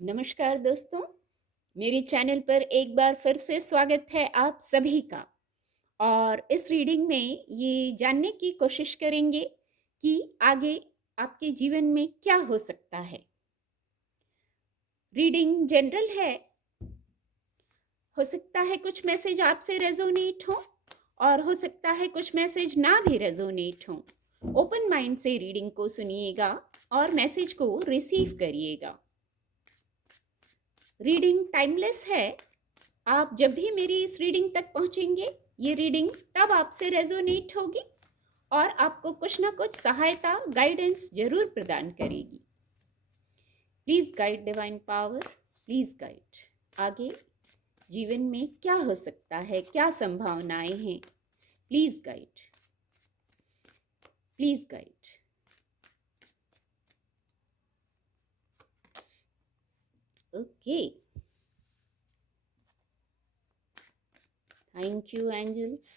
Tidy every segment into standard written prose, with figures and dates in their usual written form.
नमस्कार दोस्तों, मेरे चैनल पर एक बार फिर से स्वागत है आप सभी का। और इस रीडिंग में ये जानने की कोशिश करेंगे कि आगे आपके जीवन में क्या हो सकता है। रीडिंग जनरल है, हो सकता है कुछ मैसेज आपसे रेजोनेट हो और हो सकता है कुछ मैसेज ना भी रेजोनेट हो। ओपन माइंड से रीडिंग को सुनिएगा और मैसेज को रिसीव करिएगा। रीडिंग टाइमलेस है। आप जब भी मेरी इस रीडिंग तक पहुंचेंगे, ये रीडिंग तब आपसे रेजोनेट होगी और आपको कुछ ना कुछ सहायता, गाइडेंस जरूर प्रदान करेगी। Please guide divine power, please guide. आगे जीवन में क्या हो सकता है, क्या संभावनाएं हैं, please guide, please guide. Okay, thank you angels,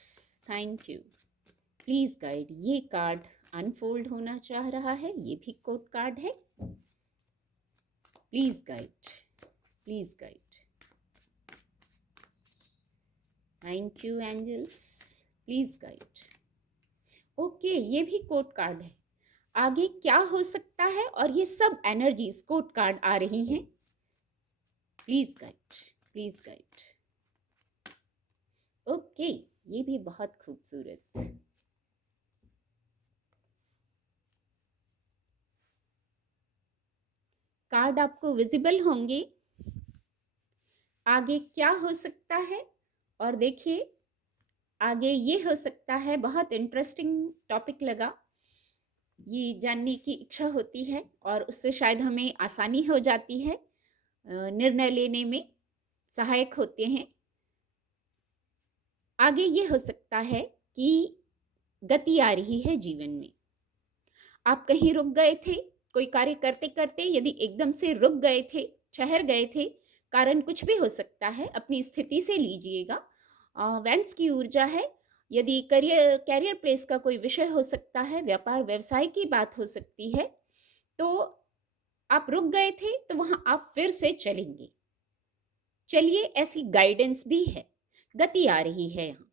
thank you. Please guide. ये कार्ड अनफोल्ड होना चाह रहा है, ये भी कोड कार्ड है। Please guide, please guide. Thank you angels, please guide. Okay, ये भी कोड कार्ड है। आगे क्या हो सकता है और ये सब एनर्जीज कोड कार्ड आ रही हैं। Please guide, please guide. Okay, ये भी बहुत खूबसूरत। कार्ड आपको विजिबल होंगे। आगे क्या हो सकता है और देखिए, आगे ये हो सकता है। बहुत इंटरेस्टिंग टॉपिक लगा, ये जानने की इच्छा होती है और उससे शायद हमें आसानी हो जाती है, निर्णय लेने में सहायक होते हैं। आगे ये हो सकता है कि गति आ रही है जीवन में। आप कहीं रुक गए थे, कोई कार्य करते करते यदि एकदम से रुक गए थे, ठहर गए थे, कारण कुछ भी हो सकता है, अपनी स्थिति से लीजिएगा। वेंट्स की ऊर्जा है। यदि करियर कैरियर प्लेस का कोई विषय हो सकता है, व्यापार व्यवसाय की बात हो सकती है, तो आप रुक गए थे तो वहां आप फिर से चलेंगे। चलिए, ऐसी गाइडेंस भी है। गति आ रही है, यहाँ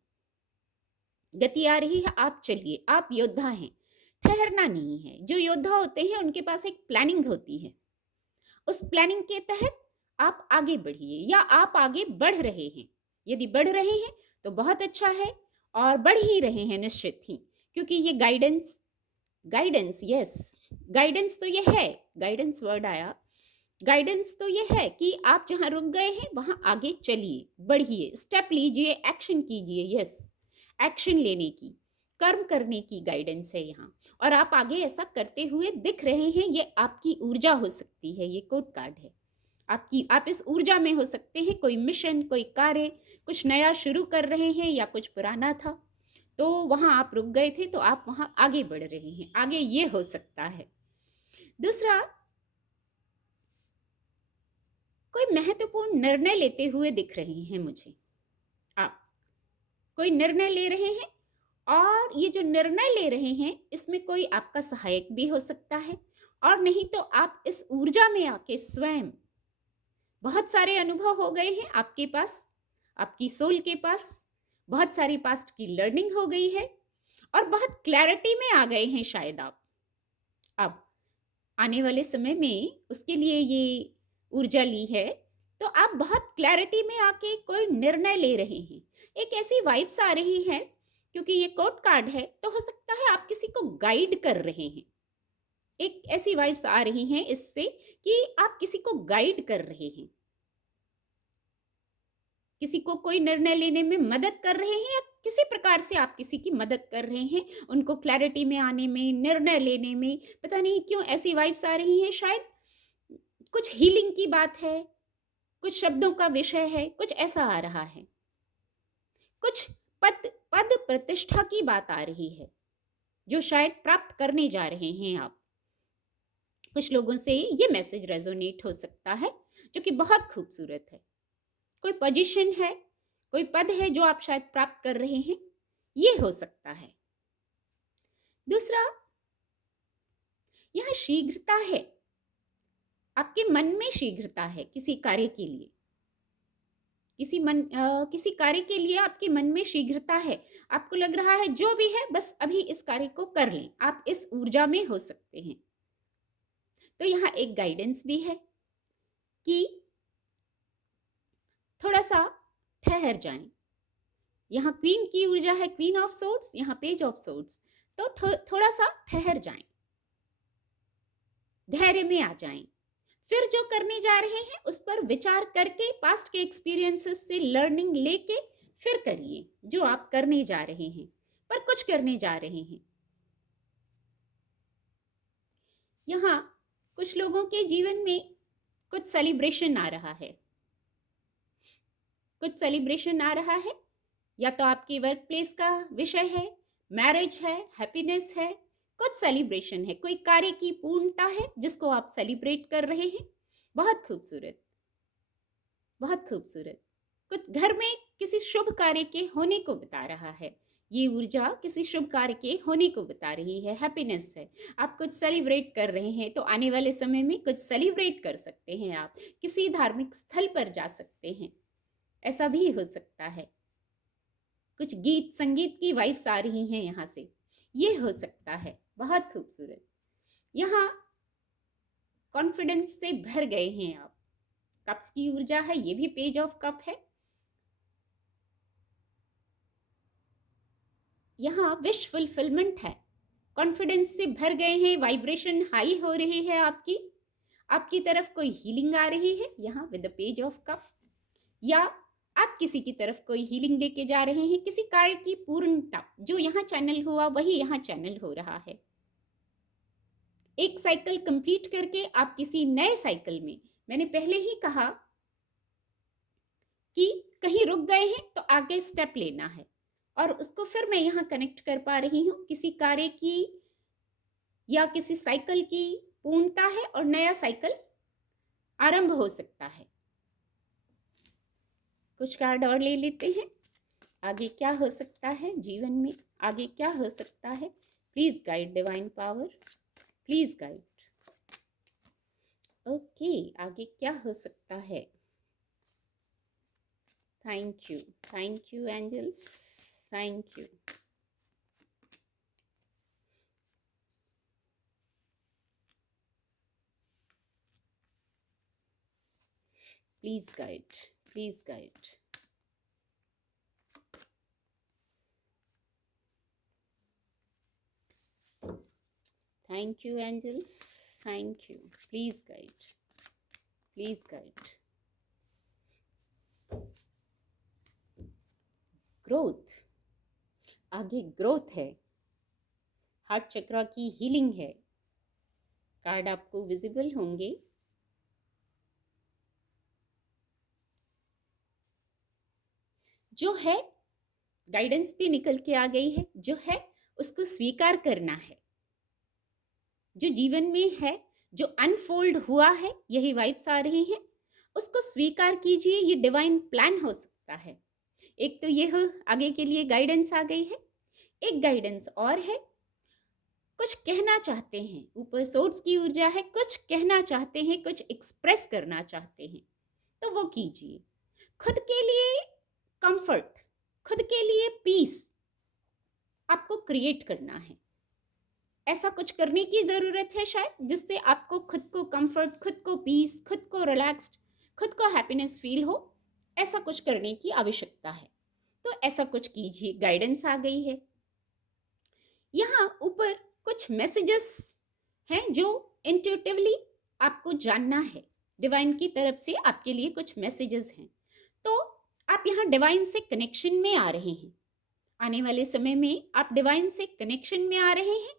गति आ रही है। आप चलिए, आप योद्धा हैं, ठहरना नहीं है। जो योद्धा होते हैं उनके पास एक प्लानिंग होती है। उस प्लानिंग के तहत आप आगे बढ़िए, या आप आगे बढ़ रहे हैं। यदि बढ़ रहे हैं तो बहुत अच्छा है, और बढ़ ही रहे हैं निश्चित ही, क्योंकि ये गाइडेंस, गाइडेंस, यस, गाइडेंस तो ये है। गाइडेंस वर्ड आया। गाइडेंस तो ये है कि आप जहां रुक गए हैं वहां आगे चलिए, बढ़िए, स्टेप लीजिए, एक्शन कीजिए। यस, एक्शन लेने की, कर्म करने की गाइडेंस है यहाँ। और आप आगे ऐसा करते हुए दिख रहे हैं। ये आपकी ऊर्जा हो सकती है, ये कोड कार्ड है आपकी। आप इस ऊर्जा में हो सकते हैं। कोई मिशन, कोई कार्य, कुछ नया शुरू कर रहे हैं या कुछ पुराना था, तो वहां आप रुक गए थे तो आप वहां आगे बढ़ रहे हैं। आगे ये हो सकता है। दूसरा, कोई महत्वपूर्ण निर्णय लेते हुए दिख रहे हैं मुझे। आप कोई निर्णय ले रहे हैं, और ये जो निर्णय ले रहे हैं इसमें कोई आपका सहायक भी हो सकता है, और नहीं तो आप इस ऊर्जा में आके स्वयं, बहुत सारे अनुभव हो गए हैं आपके पास, आपकी सोल के पास बहुत सारी पास्ट की लर्निंग हो गई है, और बहुत क्लैरिटी में आ गए हैं शायद आप। अब आने वाले समय में उसके लिए ये ऊर्जा ली है, तो आप बहुत क्लैरिटी में आके कोई निर्णय ले रहे हैं। एक ऐसी वाइब्स आ रही है, क्योंकि ये कोड कार्ड है तो हो सकता है आप किसी को गाइड कर रहे हैं। एक ऐसी वाइब्स आ रही हैं इससे कि आप किसी को गाइड कर रहे हैं, किसी को कोई निर्णय लेने में मदद कर रहे हैं, या किसी प्रकार से आप किसी की मदद कर रहे हैं, उनको क्लैरिटी में आने में, निर्णय लेने में। पता नहीं क्यों ऐसी वाइब्स आ रही हैं। शायद कुछ हीलिंग की बात है, कुछ शब्दों का विषय है, कुछ ऐसा आ रहा है। कुछ पद पद प्रतिष्ठा की बात आ रही है, जो शायद प्राप्त करने जा रहे हैं आप। कुछ लोगों से ये मैसेज रेजोनेट हो सकता है, जो कि बहुत खूबसूरत है। कोई पोजीशन है, कोई पद है जो आप शायद प्राप्त कर रहे हैं, ये हो सकता है। दूसरा, यह शीघ्रता है। आपके मन में शीघ्रता है किसी कार्य के लिए, किसी कार्य के लिए आपके मन में शीघ्रता है। आपको लग रहा है जो भी है बस अभी इस कार्य को कर लें, आप इस ऊर्जा में हो सकते हैं। तो यहाँ एक गाइडेंस भी है कि थोड़ा सा ठहर जाएं। यहाँ क्वीन की ऊर्जा है, क्वीन ऑफ सोर्ड्स, यहाँ पेज ऑफ सोर्ड्स। तो थोड़ा सा ठहर जाएं, धैर्य में आ जाएं, फिर जो करने जा रहे हैं उस पर विचार करके पास्ट के एक्सपीरियंसेस से लर्निंग लेके फिर करिए जो आप करने जा रहे हैं, पर कुछ करने जा रहे हैं। यहाँ कुछ लोगों के जीवन में कुछ सेलिब्रेशन आ रहा है, कुछ सेलिब्रेशन आ रहा है, या तो आपके वर्क प्लेस का विषय है, मैरिज है, हैप्पीनेस है, कुछ सेलिब्रेशन है, कोई कार्य की पूर्णता है जिसको आप सेलिब्रेट कर रहे हैं। बहुत खूबसूरत, बहुत खूबसूरत। कुछ घर में किसी शुभ कार्य के होने को बता रहा है, ये ऊर्जा किसी शुभ कार्य के होने को बता रही है, हैप्पीनेस है, आप कुछ सेलिब्रेट कर रहे हैं। तो आने वाले समय में कुछ सेलिब्रेट कर सकते हैं, आप किसी धार्मिक स्थल पर जा सकते हैं, ऐसा भी हो सकता है। कुछ गीत संगीत की वाइब्स आ रही हैं यहाँ से, ये हो सकता है। बहुत खूबसूरत। यहाँ कॉन्फिडेंस से भर गए हैं आप, कप्स की ऊर्जा है, ये भी पेज ऑफ कप है। यहाँ विश फुलफिलमेंट है, कॉन्फिडेंस से भर गए हैं, वाइब्रेशन हाई हो रही है आपकी तरफ कोई हीलिंग आ रही है यहाँ with the page of cup, या आप किसी की तरफ कोई हीलिंग लेके जा रहे हैं, किसी कार्य की पूर्णता जो यहाँ चैनल हुआ वही यहाँ चैनल हो रहा है। एक साइकिल कंप्लीट करके आप किसी नए साइकिल में, मैंने पहले ही कहा कि कहीं रुक गए हैं तो आगे स्टेप लेना है, और उसको फिर मैं यहाँ कनेक्ट कर पा रही हूँ, किसी कार्य की या किसी साइकिल की पूर्णता है और नया साइकिल आरंभ हो सकता है। कुछ कार्ड और ले लेते हैं, आगे क्या हो सकता है जीवन में, आगे क्या हो सकता है। Please guide divine power, please guide. Okay, आगे क्या हो सकता है। Thank you angels, thank you. Please guide, please guide. Thank you angels, thank you. Please guide, please guide. Growth, आगे ग्रोथ है, हार्ट चक्रा की हीलिंग है। कार्ड आपको विजिबल होंगे। जो है गाइडेंस भी निकल के आ गई है, जो है उसको स्वीकार करना है। जो जीवन में है, जो अनफोल्ड हुआ है, यही वाइब्स आ रही हैं, उसको स्वीकार कीजिए। ये डिवाइन प्लान हो सकता है। एक तो ये हो, आगे के लिए गाइडेंस आ गई है। एक गाइडेंस और है, कुछ कहना चाहते हैं, ऊपर सोर्स की ऊर्जा है, कुछ कहना चाहते हैं, कुछ एक्सप्रेस करना चाहते हैं, तो वो कीजिए। खुद के लिए कंफर्ट, खुद के लिए पीस आपको क्रिएट करना है। ऐसा कुछ करने की ज़रूरत है शायद, जिससे आपको खुद को कंफर्ट, खुद को पीस, खुद को रिलैक्स्ड, खुद को हैप्पीनेस फील हो। ऐसा कुछ करने की आवश्यकता है, तो ऐसा कुछ कीजिए। गाइडेंस आ गई है। यहाँ ऊपर कुछ मैसेजेस हैं जो इंट्यूटिवली आपको जानना है। डिवाइन की तरफ से आपके लिए कुछ मैसेजेस हैं, तो आप यहाँ डिवाइन से कनेक्शन में आ रहे हैं। आने वाले समय में आप डिवाइन से कनेक्शन में आ रहे हैं।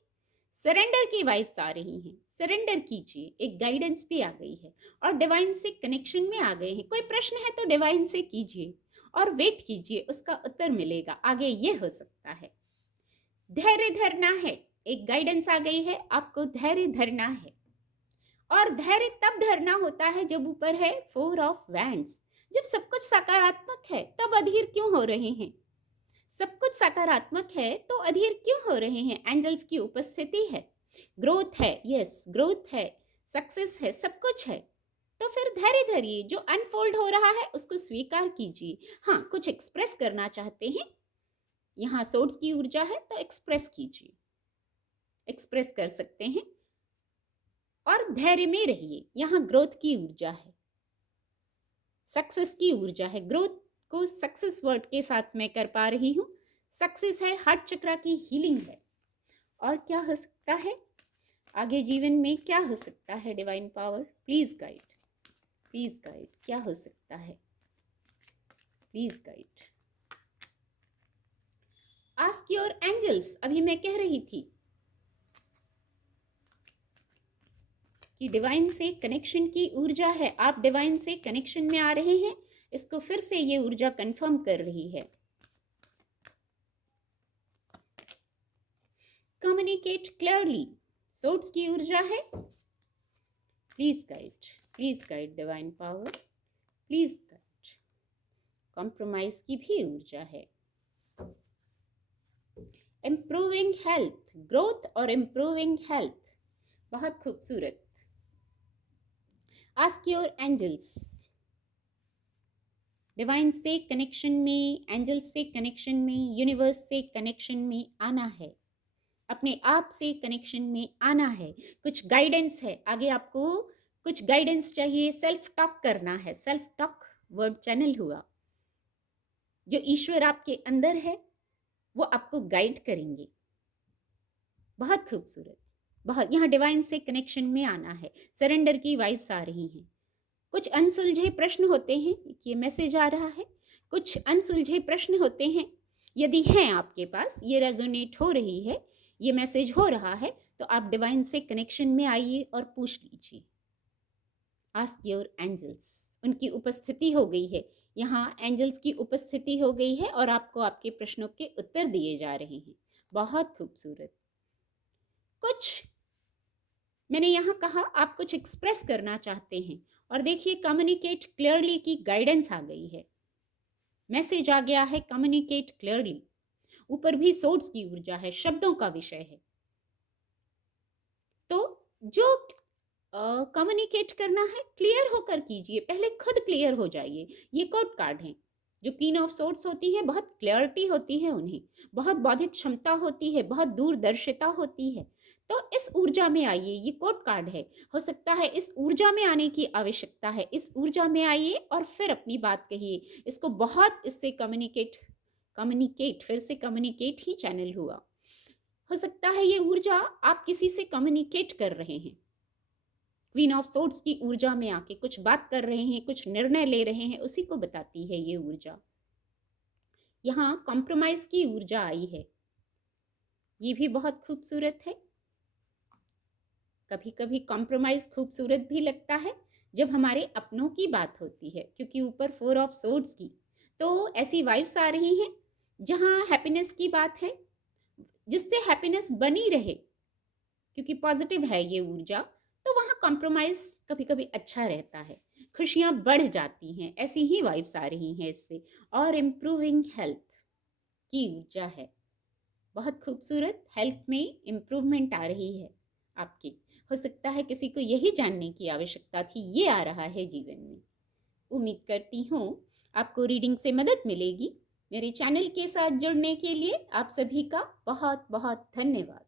सरेंडर की वाइब्स आ रही हैं, सरेंडर कीजिए। एक गाइडेंस भी आ गई है और डिवाइन से कनेक्शन में आ गए हैं। कोई प्रश्न है तो डिवाइन से कीजिए और वेट कीजिए, उसका उत्तर मिलेगा। आगे ये हो सकता है। धैर्य धरना है, एक गाइडेंस आ गई है, आपको धैर्य धरना है। और धैर्य तब धरना होता है जब ऊपर है 4 ऑफ वैंड्स। जब सब कुछ सकारात्मक है तब अधीर क्यों हो रहे हैं? सब कुछ सकारात्मक है तो अधीर क्यों हो रहे हैं? एंजल्स की उपस्थिति है, ग्रोथ है, यस ग्रोथ है, सक्सेस है, सब कुछ है, तो फिर धैर्य धरिए, जो अनफोल्ड हो रहा है उसको स्वीकार कीजिए। हाँ, कुछ एक्सप्रेस करना चाहते हैं, यहाँ सोर्स की ऊर्जा है तो एक्सप्रेस कीजिए, एक्सप्रेस कर सकते हैं और धैर्य में रहिए। यहाँ ग्रोथ की ऊर्जा है, सक्सेस की ऊर्जा है। ग्रोथ को सक्सेस वर्ड के साथ मैं कर पा रही हूँ। सक्सेस है, हार्ट चक्रा की हीलिंग है। और क्या हो सकता है आगे जीवन में, क्या हो सकता है? Divine power please guide, please guide, क्या हो सकता है? Please guide, ask your angels. अभी मैं कह रही थी कि डिवाइन से कनेक्शन की ऊर्जा है, आप डिवाइन से कनेक्शन में आ रहे हैं, इसको फिर से ये ऊर्जा कंफर्म कर रही है। कम्युनिकेट क्लियरली, सोर्स की ऊर्जा है। Please guide divine power, please guide. Compromise की भी ऊर्जा है। इम्प्रूविंग हेल्थ, ग्रोथ और इम्प्रूविंग हेल्थ, बहुत खूबसूरत। आस्क योर एंजल्स, डिवाइन से कनेक्शन में, एंजल से कनेक्शन में, यूनिवर्स से कनेक्शन में आना है, अपने आप से कनेक्शन में आना है। कुछ गाइडेंस है, आगे आपको कुछ गाइडेंस चाहिए। सेल्फ टॉक करना है, सेल्फ टॉक वर्ड चैनल हुआ। जो ईश्वर आपके अंदर है वो आपको गाइड करेंगे। बहुत खूबसूरत, बहुत। यहाँ डिवाइन से कनेक्शन में आना है, सरेंडर की वाइब्स आ रही हैं। कुछ अनसुलझे प्रश्न होते हैं, ये मैसेज आ रहा है, कुछ अनसुलझे प्रश्न होते हैं, यदि हैं आपके पास, ये रेजोनेट हो रही है, ये मैसेज हो रहा है, तो आप डिवाइन से कनेक्शन में आइए और पूछ लीजिए। आस्क योर एंजल्स, उनकी उपस्थिति हो गई है, यहाँ एंजल्स की उपस्थिति हो गई है और आपको आपके प्रश्नों के उत्तर दिए जा रहे हैं। बहुत खूबसूरत। कुछ मैंने यहाँ कहा आप कुछ एक्सप्रेस करना चाहते हैं, और देखिए कम्युनिकेट क्लियरली की गाइडेंस आ गई है, मैसेज आ गया है, कम्युनिकेट क्लियरली। ऊपर भी सोर्स की ऊर्जा है, शब्दों का विषय है। तो जो कम्युनिकेट करना है क्लियर होकर कीजिए, पहले खुद क्लियर हो जाइए। ये कोड कार्ड हैं, जो क्वीन ऑफ सोर्ड्स होती है, बहुत क्लैरिटी होती है उन्हें, बहुत बौद्धिक क्षमता होती है, बहुत दूरदर्शिता होती है। तो इस ऊर्जा में आइए, ये कोड कार्ड है। हो सकता है इस ऊर्जा में आने की आवश्यकता है, इस ऊर्जा में आइए और फिर अपनी बात कहिए। इसको बहुत, इससे कम्युनिकेट फिर से कम्युनिकेट ही चैनल हुआ। हो सकता है ये ऊर्जा आप किसी से कम्युनिकेट कर रहे हैं, क्वीन ऑफ सोर्ड्स की ऊर्जा में आके कुछ बात कर रहे हैं, कुछ निर्णय ले रहे हैं, उसी को बताती है ये ऊर्जा। यहाँ कॉम्प्रोमाइज की ऊर्जा आई है, ये भी बहुत खूबसूरत है। कभी कभी कॉम्प्रोमाइज खूबसूरत भी लगता है जब हमारे अपनों की बात होती है, क्योंकि ऊपर 4 ऑफ सोर्ड्स की, तो ऐसी वाइब्स आ रही हैं जहाँ हैप्पीनेस की बात है, जिससे हैप्पीनेस बनी रहे, क्योंकि पॉजिटिव है ये ऊर्जा, तो वहाँ कॉम्प्रोमाइज कभी कभी अच्छा रहता है, खुशियाँ बढ़ जाती हैं। ऐसी ही वाइब्स आ रही हैं इससे। और इम्प्रूविंग हेल्थ की ऊर्जा है, बहुत खूबसूरत। हेल्थ में इम्प्रूवमेंट आ रही है आपकी। हो सकता है किसी को यही जानने की आवश्यकता थी, ये आ रहा है जीवन में। उम्मीद करती हूँ आपको रीडिंग से मदद मिलेगी। मेरे चैनल के साथ जुड़ने के लिए आप सभी का बहुत बहुत धन्यवाद।